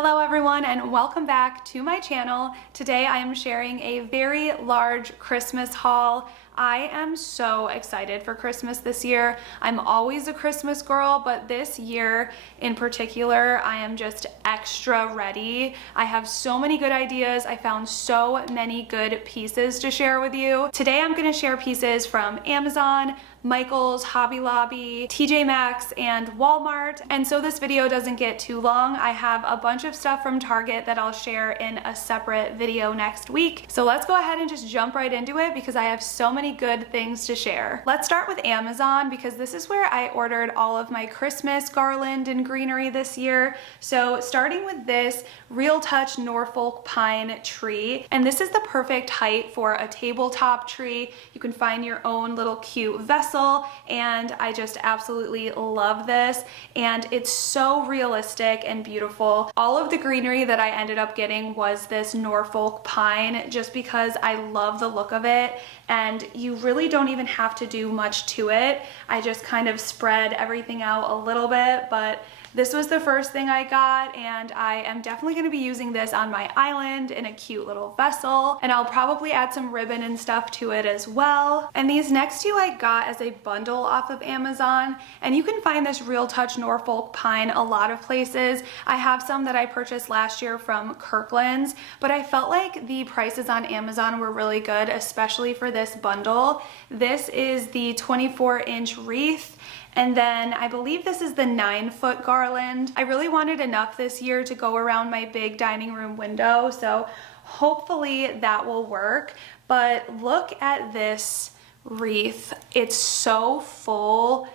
Hello everyone and welcome back to my channel. Today I am sharing a very large Christmas haul. I am so excited for Christmas this year. I'm always a Christmas girl, but this year in particular, I am just extra ready. I have so many good ideas. I found so many good pieces to share with you. Today I'm gonna share pieces from Amazon, Michaels, Hobby Lobby, TJ Maxx, and Walmart. And so this video doesn't get too long. I have a bunch of stuff from Target that I'll share in a separate video next week. So let's go ahead and just jump right into it because I have so many good things to share. Let's start with Amazon because this is where I ordered all of my Christmas garland and greenery this year. So starting with this Real Touch Norfolk pine tree, and this is the perfect height for a tabletop tree. You can find your own little cute vessel, and I just absolutely love this, and it's so realistic and beautiful. All of the greenery that I ended up getting was this Norfolk pine just because I love the look of it, and you really don't even have to do much to it. I just kind of spread everything out a little bit, but this was the first thing I got, and I am definitely going to be using this on my island in a cute little vessel, and I'll probably add some ribbon and stuff to it as well. And these next two I got as a bundle off of Amazon, and you can find this Real Touch Norfolk pine a lot of places. I have some that I purchased last year from Kirkland's, but I felt like the prices on Amazon were really good, especially for this bundle. This is the 24-inch wreath, and then I believe this is the 9-foot garland. I really wanted enough this year to go around my big dining room window, so hopefully that will work. But look at this wreath. It's so full.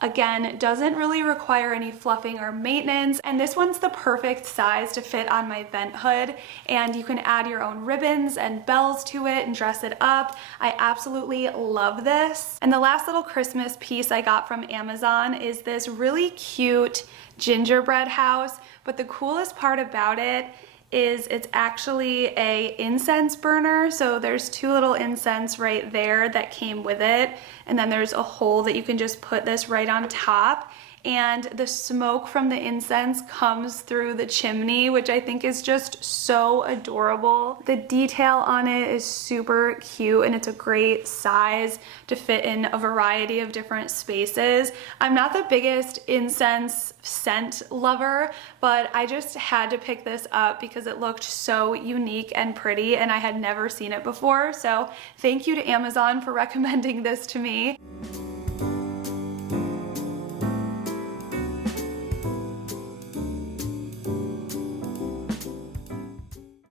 Again, it doesn't really require any fluffing or maintenance, and this one's the perfect size to fit on my vent hood, and you can add your own ribbons and bells to it and dress it up. I absolutely love this. And the last little Christmas piece I got from Amazon is this really cute gingerbread house, but the coolest part about it is it's actually a incense burner. So there's two little incense right there that came with it, and then there's a hole that you can just put this right on top, and the smoke from the incense comes through the chimney, which I think is just so adorable. The detail on it is super cute, and it's a great size to fit in a variety of different spaces. I'm not the biggest incense scent lover, but I just had to pick this up because it looked so unique and pretty, and I had never seen it before. So thank you to Amazon for recommending this to me.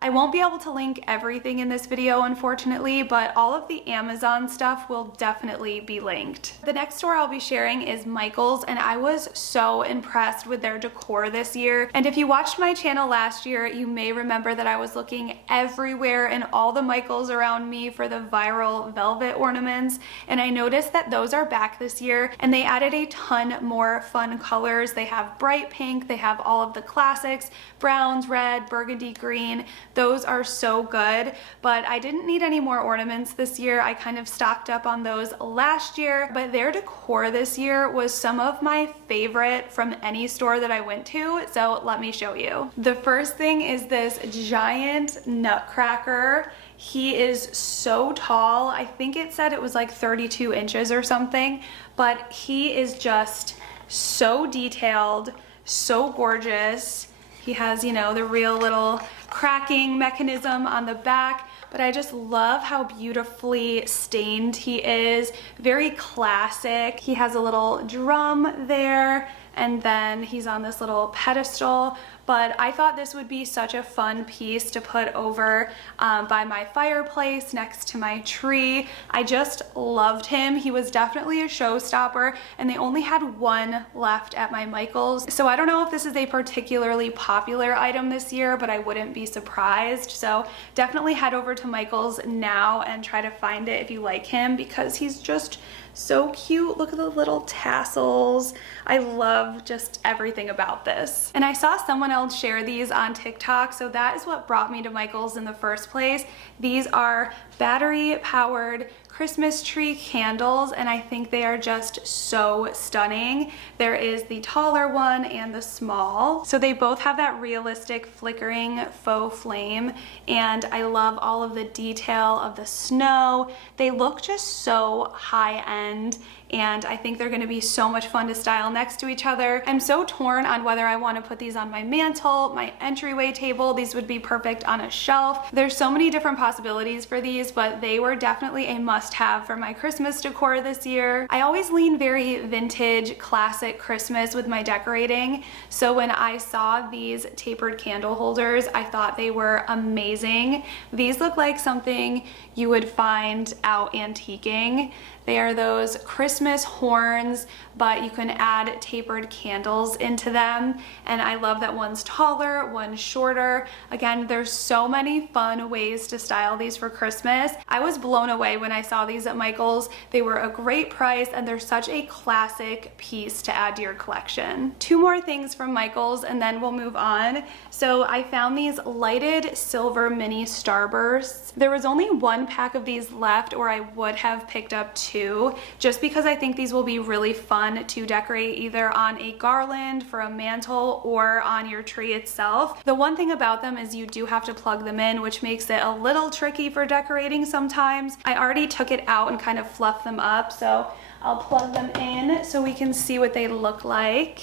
I won't be able to link everything in this video, unfortunately, but all of the Amazon stuff will definitely be linked. The next store I'll be sharing is Michaels, and I was so impressed with their decor this year. And if you watched my channel last year, you may remember that I was looking everywhere in all the Michaels around me for the viral velvet ornaments, and I noticed that those are back this year, and they added a ton more fun colors. They have bright pink, they have all of the classics, browns, red, burgundy, green. Those are so good, but I didn't need any more ornaments this year. I kind of stocked up on those last year, but their decor this year was some of my favorite from any store that I went to, so let me show you. The first thing is this giant nutcracker. He is so tall. I think it said it was like 32 inches or something, but he is just so detailed, so gorgeous. He has, you know, the real little cracking mechanism on the back, but I just love how beautifully stained he is. Very classic. He has a little drum there, and then he's on this little pedestal. But I thought this would be such a fun piece to put over by my fireplace next to my tree. I just loved him. He was definitely a showstopper, and they only had one left at my Michaels. So I don't know if this is a particularly popular item this year, but I wouldn't be surprised. So definitely head over to Michaels now and try to find it if you like him, because he's just so cute. Look at the little tassels. I love just everything about this. And I saw someone else share these on TikTok, so that is what brought me to Michaels in the first place. These are battery powered Christmas tree candles, and I think they are just so stunning. There is the taller one and the small. So they both have that realistic flickering faux flame, and I love all of the detail of the snow. They look just so high end, and I think they're gonna be so much fun to style next to each other. I'm so torn on whether I wanna put these on my mantle, my entryway table. These would be perfect on a shelf. There's so many different possibilities for these, but they were definitely a must-have for my Christmas decor this year. I always lean very vintage, classic Christmas with my decorating, so when I saw these tapered candle holders, I thought they were amazing. These look like something you would find out antiquing. They are those Christmas horns, but you can add tapered candles into them. And I love that one's taller, one's shorter. Again, there's so many fun ways to style these for Christmas. I was blown away when I saw these at Michael's. They were a great price, and they're such a classic piece to add to your collection. Two more things from Michael's and then we'll move on. So I found these lighted silver mini starbursts. There was only one pack of these left, or I would have picked up two, just because I think these will be really fun to decorate either on a garland, for a mantle, or on your tree itself. The one thing about them is you do have to plug them in, which makes it a little tricky for decorating sometimes. I already took it out and kind of fluffed them up, so I'll plug them in so we can see what they look like.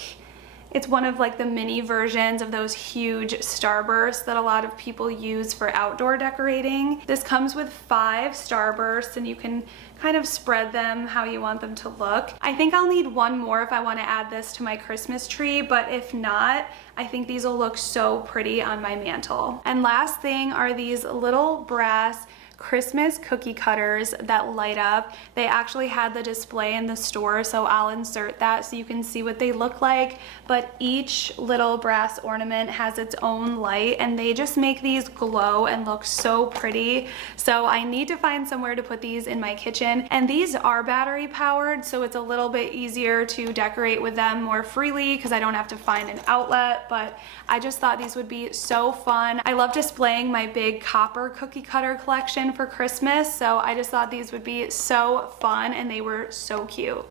It's one of like the mini versions of those huge starbursts that a lot of people use for outdoor decorating. This comes with 5 starbursts, and you can kind of spread them how you want them to look. I think I'll need one more if I want to add this to my Christmas tree, but if not, I think these will look so pretty on my mantle. And last thing are these little brass Christmas cookie cutters that light up. They actually had the display in the store, so I'll insert that so you can see what they look like. But each little brass ornament has its own light, and they just make these glow and look so pretty. So I need to find somewhere to put these in my kitchen. And these are battery powered, so it's a little bit easier to decorate with them more freely because I don't have to find an outlet. But I just thought these would be so fun. I love displaying my big copper cookie cutter collection for Christmas, so I just thought these would be so fun, and they were so cute.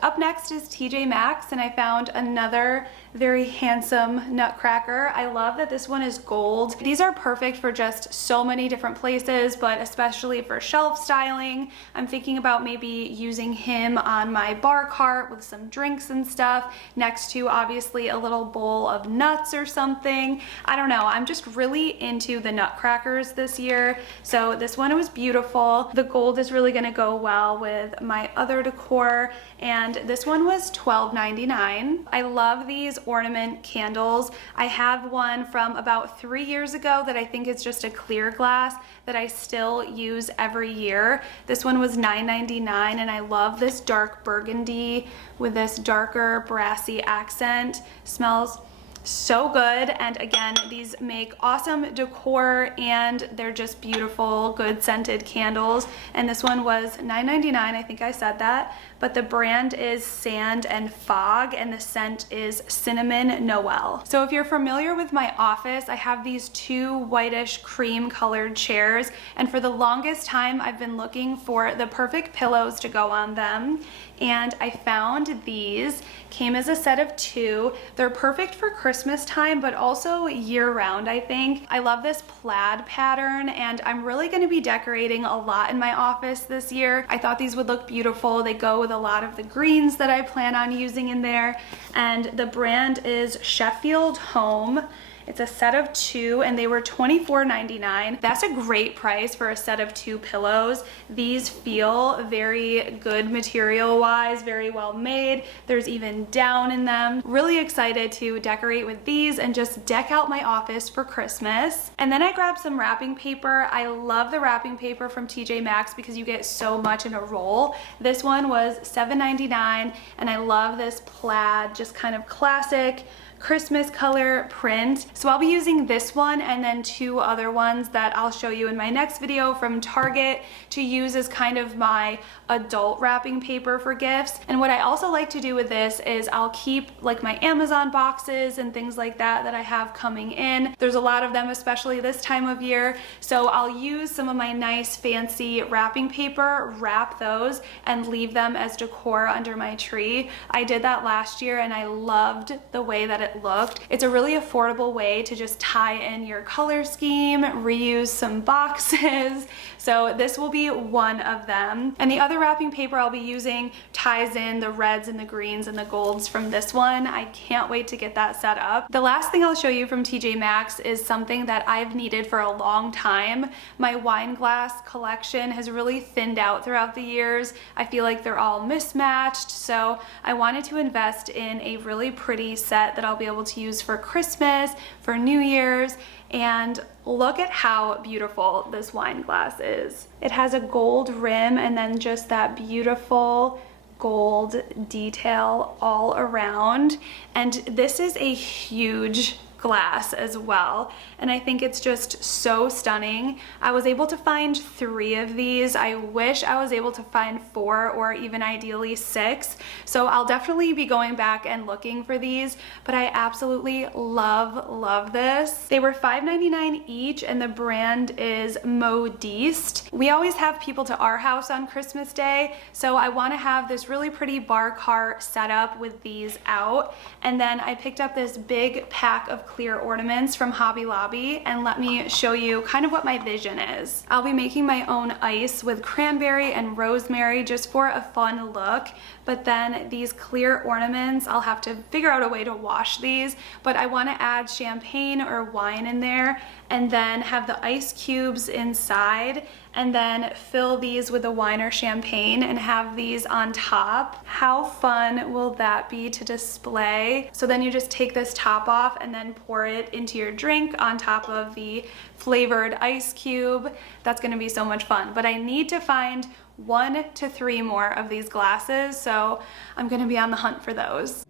Up next is TJ Maxx, and I found another very handsome nutcracker. I love that this one is gold. These are perfect for just so many different places, but especially for shelf styling. I'm thinking about maybe using him on my bar cart with some drinks and stuff, next to obviously a little bowl of nuts or something. I don't know, I'm just really into the nutcrackers this year, so this one was beautiful. The gold is really gonna go well with my other decor, and this one was $12.99. I love these ornament candles. I have one from about 3 years ago that I think is just a clear glass that I still use every year. This one was $9.99, and I love this dark burgundy with this darker brassy accent. Smells so good, and again, these make awesome decor, and they're just beautiful, good scented candles. And this one was $9.99, I think I said that, but the brand is Sand and Fog, and the scent is Cinnamon Noel. So if you're familiar with my office, I have these 2 whitish cream colored chairs, and for the longest time I've been looking for the perfect pillows to go on them, and I found these. Came as a set of 2. They're perfect for Christmas time, but also year-round, I think. I love this plaid pattern, and I'm really gonna be decorating a lot in my office this year. I thought these would look beautiful. They go with a lot of the greens that I plan on using in there, and the brand is Sheffield Home. It's a set of 2, and they were $24.99. That's a great price for a set of 2 pillows. These feel very good material-wise, very well made. There's even down in them. Really excited to decorate with these and just deck out my office for Christmas. And then I grabbed some wrapping paper. I love the wrapping paper from TJ Maxx because you get so much in a roll. This one was $7.99, and I love this plaid, just kind of classic Christmas color print. So I'll be using this one and then two other ones that I'll show you in my next video from Target to use as kind of my adult wrapping paper for gifts. And what I also like to do with this is I'll keep like my Amazon boxes and things like that that I have coming in. There's a lot of them, especially this time of year. So I'll use some of my nice fancy wrapping paper, wrap those, and leave them as decor under my tree. I did that last year and I loved the way that it looked. It's a really affordable way to just tie in your color scheme, reuse some boxes. So this will be one of them. And the other wrapping paper I'll be using ties in the reds and the greens and the golds from this one. I can't wait to get that set up. The last thing I'll show you from TJ Maxx is something that I've needed for a long time. My wine glass collection has really thinned out throughout the years. I feel like they're all mismatched, so I wanted to invest in a really pretty set that I'll be able to use for Christmas, for New Year's, and look at how beautiful this wine glass is. It has a gold rim and then just that beautiful gold detail all around. And this is a huge glass as well, and I think it's just so stunning. I was able to find 3 of these. I wish I was able to find 4 or even ideally 6, so I'll definitely be going back and looking for these, but I absolutely love this. They were $5.99 each and the brand is Modiste. We always have people to our house on Christmas Day, so I want to have this really pretty bar cart set up with these out, and then I picked up this big pack of clear ornaments from Hobby Lobby, and let me show you kind of what my vision is. I'll be making my own ice with cranberry and rosemary just for a fun look, but then these clear ornaments, I'll have to figure out a way to wash these, but I want to add champagne or wine in there and then have the ice cubes inside and then fill these with the wine or champagne and have these on top. How fun will that be to display? So then you just take this top off and then pour it into your drink on top of the flavored ice cube. That's gonna be so much fun, but I need to find 1 to 3 more of these glasses, so I'm gonna be on the hunt for those.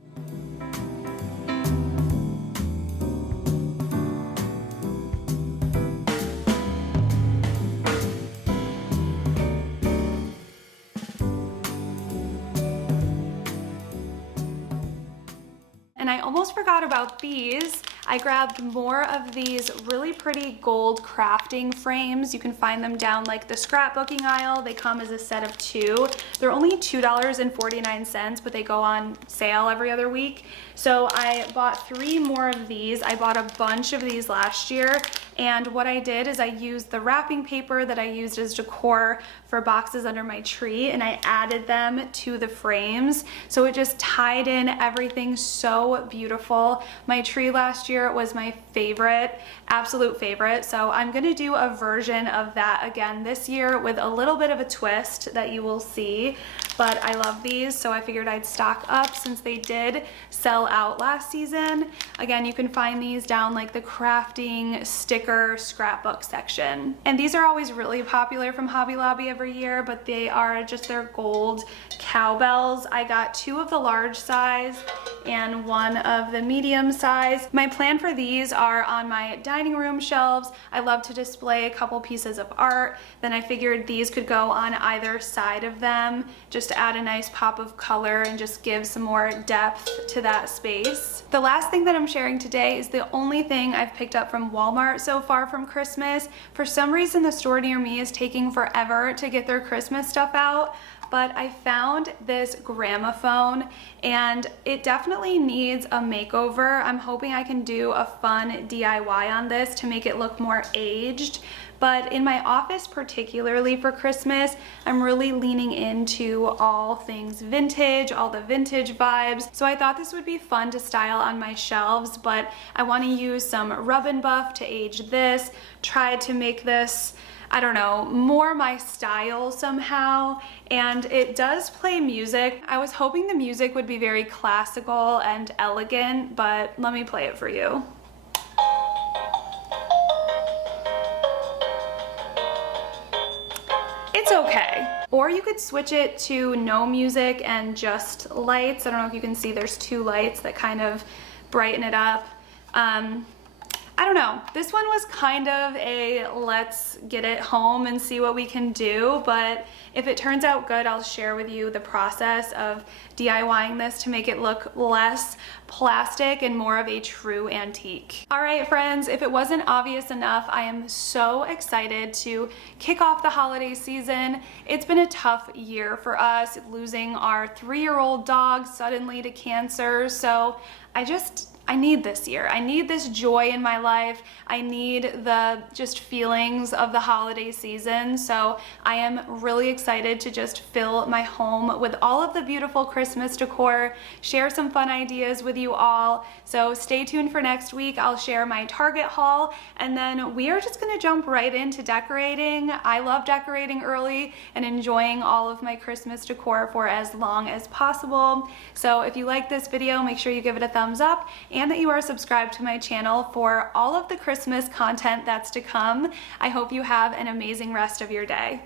And I almost forgot about these. I grabbed more of these really pretty gold crafting frames. You can find them down like the scrapbooking aisle. They come as a set of 2. They're only $2.49, but they go on sale every other week. So I bought 3 more of these. I bought a bunch of these last year, and what I did is I used the wrapping paper that I used as decor for boxes under my tree, and I added them to the frames. So it just tied in everything so beautiful. My tree last year was my favorite, absolute favorite. So I'm gonna do a version of that again this year with a little bit of a twist that you will see. But I love these, so I figured I'd stock up since they did sell out last season. Again, you can find these down like the crafting sticker scrapbook section. And these are always really popular from Hobby Lobby every year, but they are just their gold cowbells. I got 2 of the large size and 1 of the medium size. My plan for these are on my dining room shelves. I love to display a couple pieces of art. Then I figured these could go on either side of them just to add a nice pop of color and just give some more depth to that space. The last thing that I'm sharing today is the only thing I've picked up from Walmart so far from Christmas. For some reason, the store near me is taking forever to get their Christmas stuff out, but I found this gramophone and it definitely needs a makeover. I'm hoping I can do a fun DIY on this to make it look more aged. But in my office, particularly for Christmas, I'm really leaning into all things vintage, all the vintage vibes. So I thought this would be fun to style on my shelves, but I want to use some rub and buff to age this, try to make this, I don't know, more my style somehow. And it does play music. I was hoping the music would be very classical and elegant, but let me play it for you. It's okay. Or you could switch it to no music and just lights. I don't know if you can see there's 2 lights that kind of brighten it up. I don't know, this one was kind of a let's get it home and see what we can do, but if it turns out good, I'll share with you the process of DIYing this to make it look less plastic and more of a true antique. All right, friends, if it wasn't obvious enough, I am so excited to kick off the holiday season. It's been a tough year for us, losing our 3-year-old dog suddenly to cancer, so I need this year. I need this joy in my life. I need the just feelings of the holiday season. So I am really excited to just fill my home with all of the beautiful Christmas decor, share some fun ideas with you all. So stay tuned for next week. I'll share my Target haul, and then we are just gonna jump right into decorating. I love decorating early and enjoying all of my Christmas decor for as long as possible. So if you like this video, make sure you give it a thumbs up and that you are subscribed to my channel for all of the Christmas content that's to come. I hope you have an amazing rest of your day.